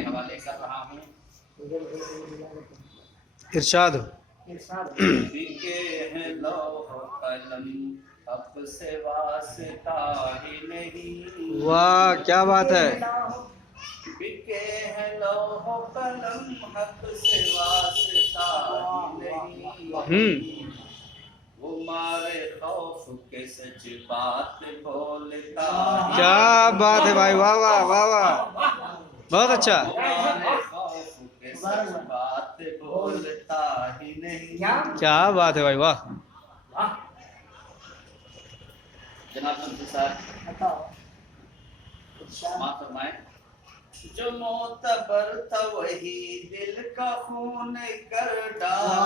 के हवाले कर रहा हूँ। इरशाद। बिके हैं लौह कलम अब से वास्ता ही नहीं। वाह क्या बात है। बिके हैं लौह कलम हक से वास्ता ही नहीं। वो मारे खौफ के सच बात बोलता ही क्या बात है भाई, वाह वाह वाह वाह, बहुत अच्छा। वो मारे खौफ के सच बात बोलता ही नहीं। क्या बात है भाई, वाह। जनाब मंत्री साहब माफ फरमाएं। जो मोतबर था वही दिल का खून कर डाला।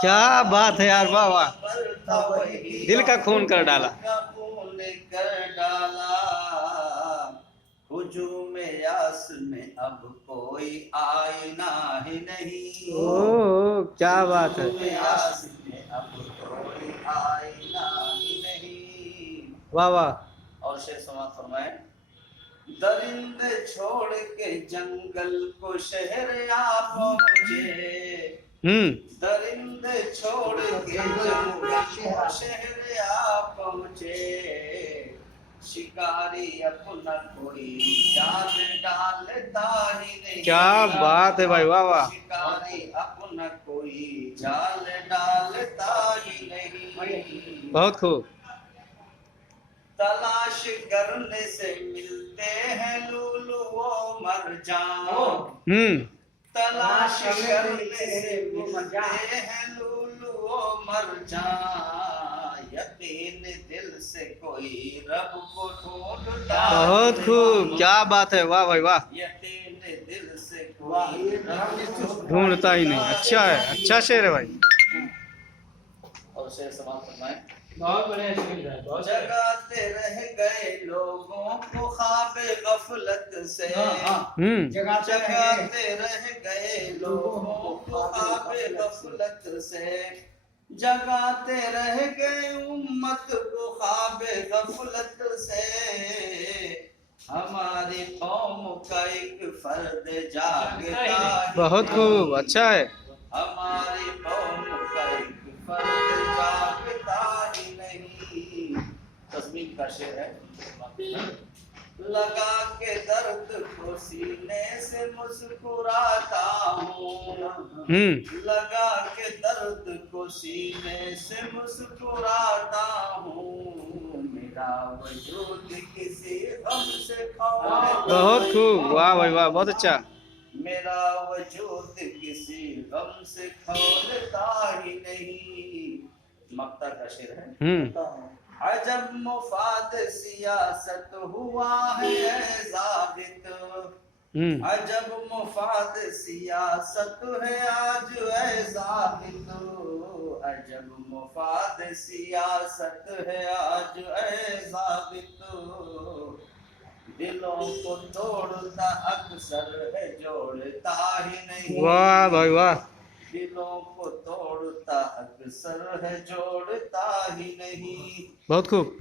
क्या बात है यार, वाह वाह। मोतबर था वही दिल का खून कर डाला। दिल का खून कर डाला। हुजूम यास में अब कोई आईना ही नहीं। ओ क्या बात है, हुजूम यास में अब कोई आईना ही नहीं। वाह वाह। और शेर समाप्त फरमाए। दरिंदे छोड़ के जंगल को शहर आ पहुंचे। दरिंदे छोड़ के जंगल को शहर आ पहुंचे। शिकारी अपना कोई जाल डालता ही नहीं। क्या बात है भाई, वाह वाह। शिकारी अपना कोई जाल डालता ही नहीं। बहुत खूब। तलाश करने से मिलते हैं लूलू वो मरजान। तलाश करने से मिलते हैं लूलू वो मरजान। यकीन दिल से कोई रब को ढूंढता। बहुत खूब, क्या बात है, वाह भाई वाह। यकीन दिल से कोई रब को ढूंढता ही नहीं, अच्छा है, अच्छा शेर है भाई। और शेर समाप्त फरमाएं। बहुत बढ़िया शेर है, बहुत जगाते रह गए लोगों को ख्वाबे गफलत से। जगाते रह गए लोगों को ख्वाबे गफलत से। जगाते रह गए उम्मत को ख्वाबे गफलत से। हमारी कौम का एक फर्द जागता है। बहुत खूब, अच्छा है। हमारी कौम का एक फर्द जागता ही नहीं। तस्मीर का शेर है। लगा के दर्द को सीने से मुस्कुराता हूँ। लगा के दर्द को सीने से मुस्कुराता हूँ। मेरा वजूद किसी गम से खौलता। बहुत खूब, वाह भाई वाह, बहुत अच्छा। मेरा वजूद किसी गम से खौलता ही नहीं। मक्ता का शेर है। अजब मुफाद सियासत हुआ है ज़ाबित। अजब मुफाद सियासत है आज है ज़ाबित। अजब मुफाद सियासत है आज है ज़ाबित। दिलों को तोड़ता अक्सर है जोड़ता ही नहीं। वाह भाई वाह। दिलों को तोड़ता अक्सर है जोड़ता ही नहीं। बहुत खूब।